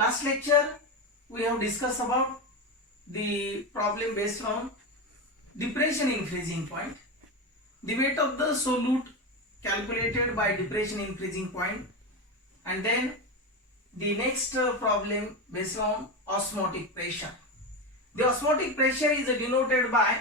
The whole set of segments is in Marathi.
Last lecture we have discussed about the problem based on depression in freezing point. The weight of the solute calculated by depression in freezing point, and then the next problem based on osmotic pressure. The osmotic pressure is denoted by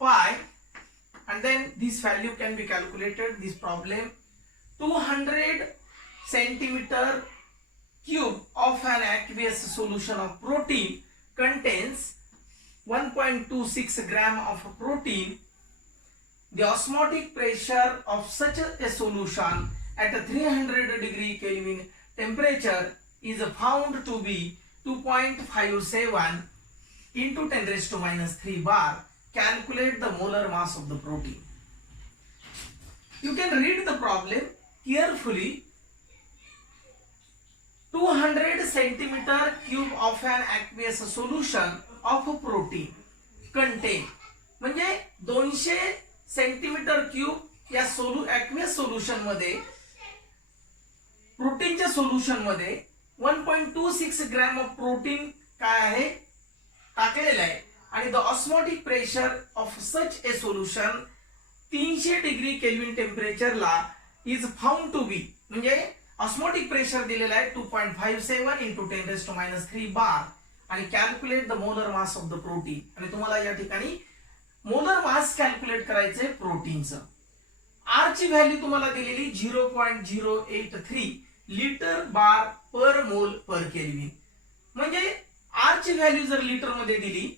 pi, and then this value can be calculated. This problem 200 centimeter cube of an aqueous solution of protein contains 1.26 gram of protein. The osmotic pressure of such a solution at a 300 degree Kelvin temperature is found to be 2.57 into 10 raised to minus 3 bar. Calculate the molar mass of the protein. You can read the problem carefully. 200 centimeter cube of an aqueous solution of a protein contain, म्हणजे 200 सेंटीमीटर क्यूब या aqueous solution मध्ये, प्रोटीनच्या सोल्युशन मध्ये 1.26 ग्रॅम ऑफ प्रोटीन काय आहे टाकलेलं आहे, आणि the osmotic pressure of such a solution 300 degree kelvin टेम्परेचरला इज फाउंड टू बी, म्हणजे ऑस्मोटिक प्रेशर दिलेला आहे 2.57 into 10 raised to minus 3 बार, आणि calculate the molar mass of the protein. आणि तुम्हाला या ठिकाणी मोलर मास कॅल्क्युलेट करायचंय प्रोटीनचं. आर ची व्हॅल्यू तुम्हाला दिलेली 0.083 लिटर बार पर मोल पर केल्विन. म्हणजे आर ची व्हॅल्यू जर लिटर मध्ये दिली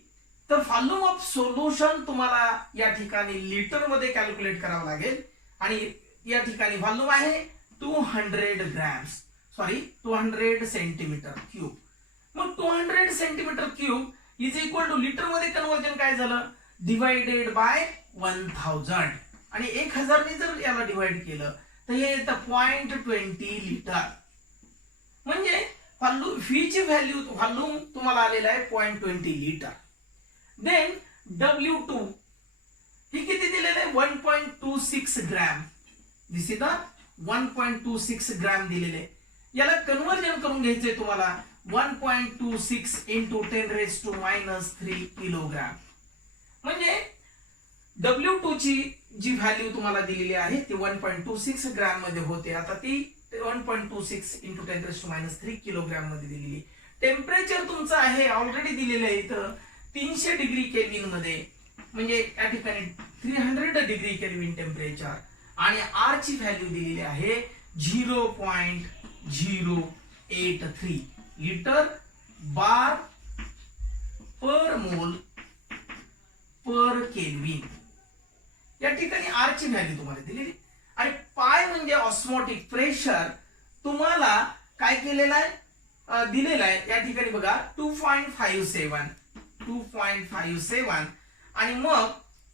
तर व्हॉल्यूम ऑफ सोल्युशन तुम्हाला या ठिकाणी लिटर मध्ये कॅल्क्युलेट करावं लागेल, आणि या ठिकाणी व्हॉल्यूम आहे 200 ग्रॅम्स, सॉरी 200 सेंटीमीटर क्यूब. मग 200 centimetre cube is equal to litre मध्ये कन्वर्जन काय झालं, डिवाइडेड बाय 1000, आणि 1000 ने जर याला डिवाइड केलं तर हे येतं 0.20 लिटर. म्हणजे व्ही ची व्हॅल्यू व्हॉल्यूम तुम्हाला आलेला आहे 0.20 लिटर. देन W2 हे किती दिलेलं आहे 1.26 gram. This is the 1.26 gram दिलेले. याला कन्वर्जन करून घ्यायचंय तुम्हाला 1.26 into 10 raised to minus 3 kilogram. म्हणजे W2 ची जी व्हॅल्यू तुम्हाला दिलेली आहे ती 1.26 ग्रॅम मध्ये होते, आता ती 1.26 into 10 raised to minus 3 kilogram मध्ये दिलेली. टेम्परेचर तुमचं आहे ऑलरेडी दिलेलं आहे इथं 300 डिग्री केल्विन मध्ये, म्हणजे या ठिकाणी 300 डिग्री केल्विन टेम्परेचर, आणि आर ची व्हॅल्यू दिलेली आहे 0.083 लिटर बार पर मोल पर केल्विन. या ठिकाणी आर ची व्हॅल्यू तुम्हाला दिलेली, आणि पाय म्हणजे ऑस्मोटिक प्रेशर तुम्हाला काय केलेलं आहे दिलेलं आहे या ठिकाणी बघा 2.57 आणि मग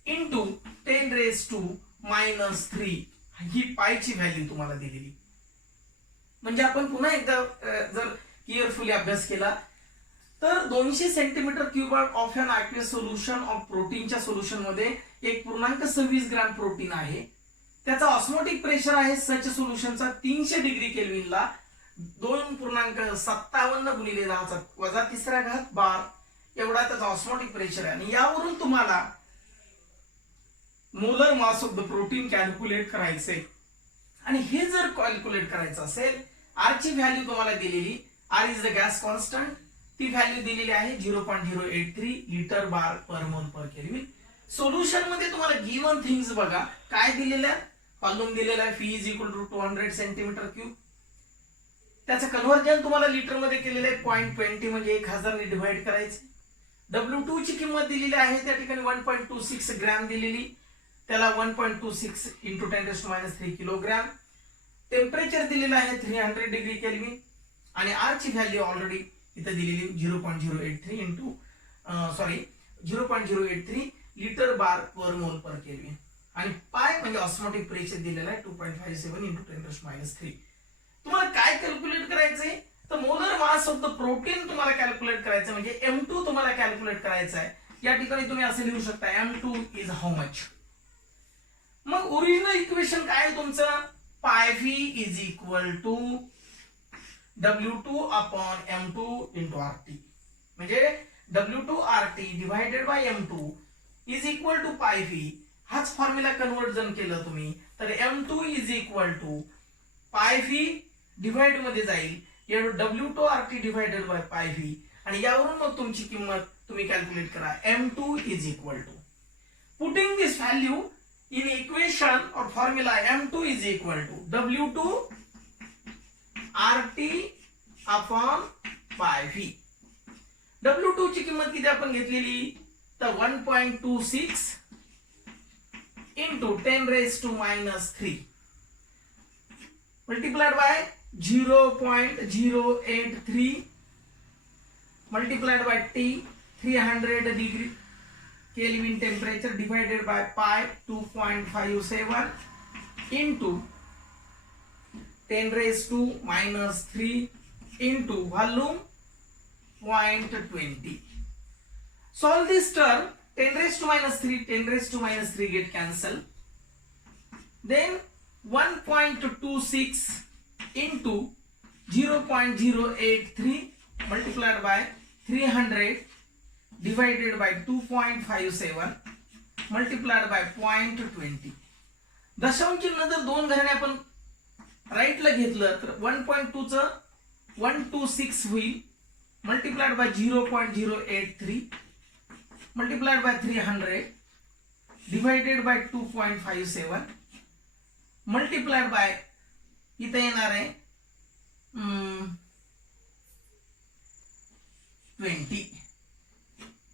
इंटू 10 raised to minus 3 ही पायची व्हॅल्यू तुम्हाला दिलेली. म्हणजे आपण पुन्हा एकदा जर केअरफुली अभ्यास केला तर 200 centimetre cube of an aqueous solution of प्रोटीनच्या सोल्युशन मध्ये 1.26 ग्रॅम प्रोटीन आहे. त्याचा ऑस्मोटिक प्रेशर आहे सच सोल्युशनचा 300 डिग्री केल्विनला 2.57 गुणिले 10 वजा 3 बार एवढा त्याचा ऑस्मोटिक प्रेशर आहे. आणि यावरून तुम्हाला molar mass of the protein calculate करायचे. आणि हे जर कॅल्क्युलेट करायचं असेल, आर ची व्हॅल्यू तुम्हाला दिलेली, R is the gas constant, ती व्हॅल्यू दिलेली आहे 0.083 लिटर बार पर मोल पर केल्विन. सोल्युशन मध्ये तुम्हाला गिवन थिंग्स बघा काय दिलेलं आहे, व्हॉल्यूम दिलेला आहे V is equal to 200 centimetre cube. त्याचं कन्वर्जन तुम्हाला लिटर मध्ये केलेलं आहे 0.20, म्हणजे 1000 ने डिवाइड करायचे. W2 ची किंमत दिलेली आहे त्या ठिकाणी 1.26 ग्रॅम दिलेली, त्याला 1.26 into 10 raised to minus 3 kilogram. Temperature दिलेलं आहे 300 डिग्री केल्विन, आणि आर ची व्हॅल्यू ऑलरेडी इथे दिलेली 0.083 लिटर बार पर मोल पर केल्विन, आणि पाय म्हणजे ऑस्मोटिक प्रेशर दिलेलं आहे 2.57 into 10 raised to minus 3. तुम्हाला काय कॅल्क्युलेट करायचंय तर molar mass of the protein तुम्हाला कॅल्क्युलेट करायचं, म्हणजे M2 तुम्हाला कॅल्क्युलेट करायचं आहे. या ठिकाणी तुम्ही असं लिहू शकता M2 इज हाऊ मच. मग ओरिजिनल इक्वेशन काय आहे तुमचं, pi V is equal to W2 upon M2 into RT, म्हणजे W2 RT divided by M2 is equal to pi V. हाच फॉर्म्युला कन्वर्ट जर केलं तुम्ही तर M2 is equal to pi V divide मध्ये जाईल W2 RT divided by pi V, आणि यावरून मग तुमची किंमत तुम्ही कॅल्क्युलेट करा. M2 is equal to, putting this value in equation or formula, M2 is equal to W2 RT upon pi V. W2 ची किंमत किती आपण घेतलेली तर 1.26 into 10 raised to minus 3 multiplied by 0.083 multiplied by T 300 degree Kelvin temperature divided by pi 2.57 into 10 raised to minus 3 into volume 0.20. Solve this term. 10 raised to minus 3, 10 raised to minus 3 get cancelled. Then 1.26 into 0.083 multiplied by 300 divided by 2.57 multiplied by 0.20. दशांश चिन्ह जर दोन घराने आपण राईटला घेतलं तर 1.2 च 126 होईल multiplied by 0.083 multiplied by 300 divided by 2.57 multiplied by इथे येणार आहे 20.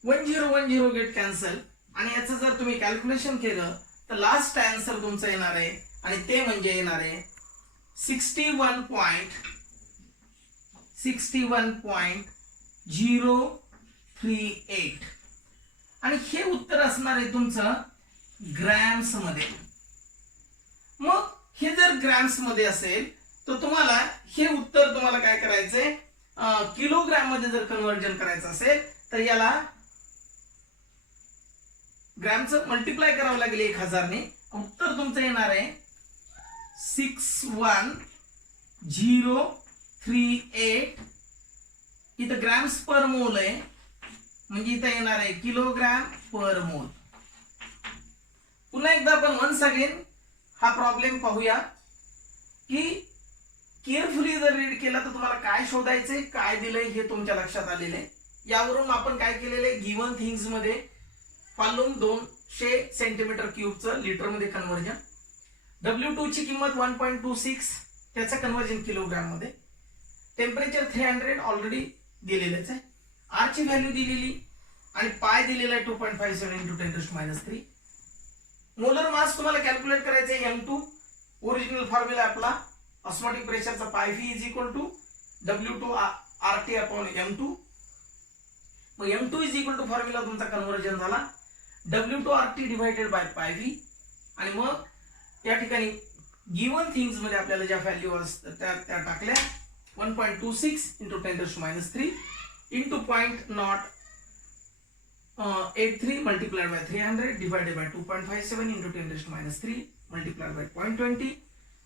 1010 गेट कॅन्सल, आणि याचं जर तुम्ही कॅल्क्युलेशन केलं तर लास्ट आन्सर तुमचं येणार आहे, आणि ते म्हणजे येणार आहे 61.038, आणि हे उत्तर असणार आहे तुमचं ग्रॅम्स मध्ये. मग हे जर ग्रॅम्स मध्ये असेल तर तुम्हाला हे उत्तर तुम्हाला काय करायचंय, किलोग्रॅम मध्ये जर कन्वर्जन करायचं असेल तर याला ग्रॅमचं मल्टिप्लाय करावं लागेल 1000 ने. उत्तर तुमचं येणार आहे 61.038. इथं ग्रॅम्स पर मोल आहे, म्हणजे इथं येणार आहे किलोग्रॅम पर मोल. पुन्हा एकदा आपण वन्स अगेन हा प्रॉब्लेम पाहूया की केअरफुली जर रीड केला तर तुम्हाला काय शोधायचंय, काय दिलंय हे तुमच्या लक्षात आलेलं आहे. यावरून आपण काय केलेलं आहे, गिवन थिंग्स मध्ये वॉल्यूम 200 सेंटीमीटर क्यूबचं लिटर मध्ये कन्वर्जन, W2 ची किंमत 1.26 त्याचं कन्वर्जन किलोग्राम मध्ये, टेम्परेचर 300 ऑलरेडी दिलेलंच आहे, R ची व्हॅल्यू दिलेली आणि पाय दिलेला आहे 2.57 into 10⁻³ मोलर मास तुम्हाला कॅल्क्युलेट करायचं आहे M2. ओरिजिनल फॉर्म्युला आपला ऑस्मोटिक प्रेशरचा pi V is equal to W2 RT upon M2. मग M2 is equal to formula तुमचा कन्वर्जन झाला W2 RT divided by pi V, आणि मग या ठिकाणी गिवन थिंग्स मध्ये आपल्याला ज्या व्हॅल्यू असतात त्या टाकल्या 1.26 into 10⁻³ into 0.083 multiplied by 300 divided by 2.57 into 10⁻³ multiplied by 0.20.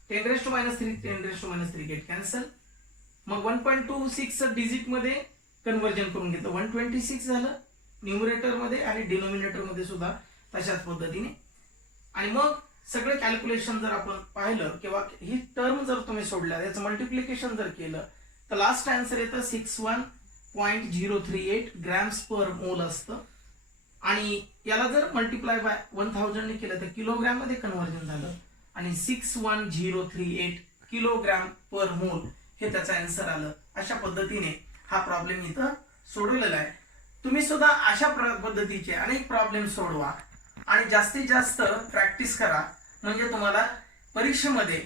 10⁻³ 10⁻³ get cancel. मग 1.26 डिजिट मध्ये कन्वर्जन करून घेतलं, 126 झालं न्यूमरेटर मध्ये आणि डिनोमिनेटर मध्ये सुद्धा तशाच पद्धतीने. आणि मग सगळे कॅल्क्युलेशन जर आपण पाहिलं किंवा ही टर्म जर तुम्ही सोडल्या याचं मल्टिप्लिकेशन जर केलं तर लास्ट आन्सर येतं 61.038 ग्रॅम्स पर मोल असतं, आणि याला जर मल्टिप्लाय बाय 1000 ने केलं तर किलोग्रॅम मध्ये कन्वर्जन झालं, आणि 61.038 किलोग्रॅम पर मोल हे त्याचं आन्सर आलं. अशा पद्धतीने हा प्रॉब्लेम इथं सोडवलेला आहे. तुम्ही सुद्धा अशा पद्धतीचे अनेक प्रॉब्लेम सोडवा आणि जास्तीत जास्त प्रॅक्टिस करा, म्हणजे तुम्हाला परीक्षेमध्ये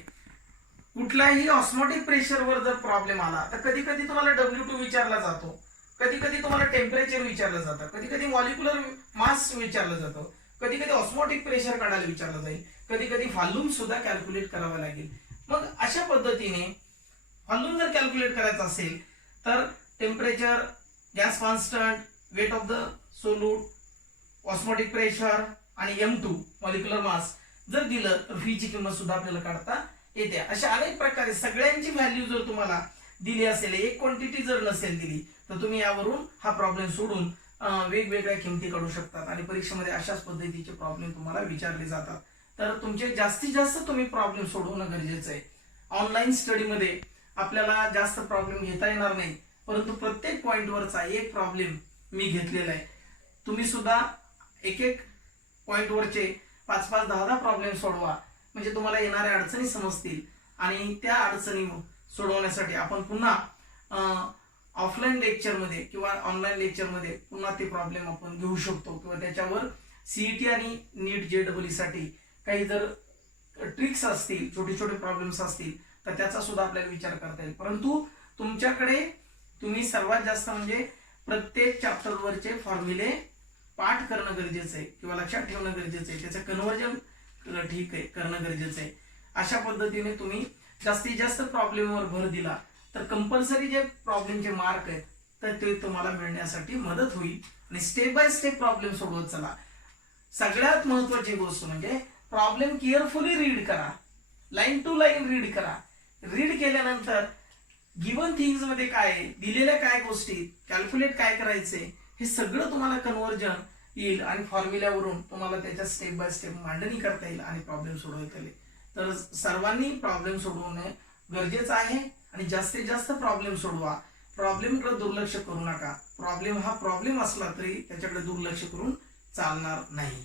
कुठल्याही ऑस्मोटिक प्रेशरवर जर प्रॉब्लेम आला तर कधी कधी तुम्हाला W2 विचारला जातो, कधी कधी तुम्हाला टेम्परेचर विचारलं जातं, कधी कधी मॉलिक्युलर मास विचारलं जातं, कधी कधी ऑस्मोटिक प्रेशर काढायला विचारलं जाईल, कधी कधी व्हॉल्यूम सुद्धा कॅल्क्युलेट करावं लागेल. मग अशा पद्धतीने व्हॉल्यूम जर कॅल्क्युलेट करायचं असेल तर temperature, gas constant, weight of the solute, osmotic pressure आणि M2 मॉलिक्युलर मास जर दिलं तर V ची किंमत सुद्धा आपल्याला काढता येते. अशा अनेक प्रकारे सगळ्यांची व्हॅल्यू जर तुम्हाला दिली असेल, एक क्वांटिटी जर नसेल दिली तर तुम्ही यावरून हा प्रॉब्लेम सोडून वेगवेगळ्या किमती काढू शकतात आणि परीक्षेमध्ये अशाच पद्धतीचे प्रॉब्लेम तुम्हाला विचारले जातात. तर तुमचे जास्तीत जास्त तुम्ही प्रॉब्लेम सोडवणं गरजेचं आहे. ऑनलाईन स्टडीमध्ये आपल्याला जास्त प्रॉब्लेम घेता येणार नाही, परंतु प्रत्येक पॉइंटवरचा एक प्रॉब्लेम मी घेतलेला आहे. तुम्ही सुद्धा एक एक पॉइंटवरचे 5-5, 10-10 प्रॉब्लेम सोडवा, म्हणजे तुम्हाला येणाऱ्या अडचणी समजतील आणि त्या अडचणी सोडवण्यासाठी आपण पुन्हा ऑफलाईन लेक्चरमध्ये किंवा ऑनलाईन लेक्चरमध्ये पुन्हा ते प्रॉब्लेम आपण घेऊ शकतो किंवा त्याच्यावर सीईटी आणि नीट JEE साठी काही जर ट्रिक्स असतील, छोटे छोटे प्रॉब्लेम्स असतील तर त्याचा सुद्धा आपल्याला विचार करता येईल. परंतु तुमच्याकडे तुम्ही सर्वात जास्त म्हणजे प्रत्येक चॅप्टरवरचे फॉर्म्युले पाठ करणं गरजेचं आहे किंवा लक्षात ठेवणं गरजेचं आहे, त्याचं कन्व्हर्जन ठीक आहे करणं गरजेचं आहे. अशा पद्धतीने तुम्ही जास्तीत जास्त प्रॉब्लेमवर भर दिला तर कंपल्सरी जे प्रॉब्लेमचे मार्क आहेत तर ते तुम्हाला मिळण्यासाठी मदत होईल आणि स्टेप बाय स्टेप प्रॉब्लेम सोडवत चला. सगळ्यात महत्वाची गोष्ट म्हणजे प्रॉब्लेम केअरफुली रीड करा, लाईन टू लाईन रीड करा. रीड केल्यानंतर गिवन थिंग्स मध्ये काय आहे, दिलेल्या काय गोष्टी, कॅल्क्युलेट काय करायचे, हे सगळं तुम्हाला कन्व्हर्जन येईल आणि फॉर्म्युल्यावरून तुम्हाला त्याच्या स्टेप बाय स्टेप मांडणी करता येईल आणि प्रॉब्लेम सोडवता येईल. तर सर्वांनी प्रॉब्लेम सोडवणे गरजेचं आहे आणि जास्तीत जास्त प्रॉब्लेम सोडवा. प्रॉब्लेमकडे दुर्लक्ष करू नका. प्रॉब्लेम हा प्रॉब्लेम असला तरी त्याच्याकडे दुर्लक्ष करून चालणार नाही.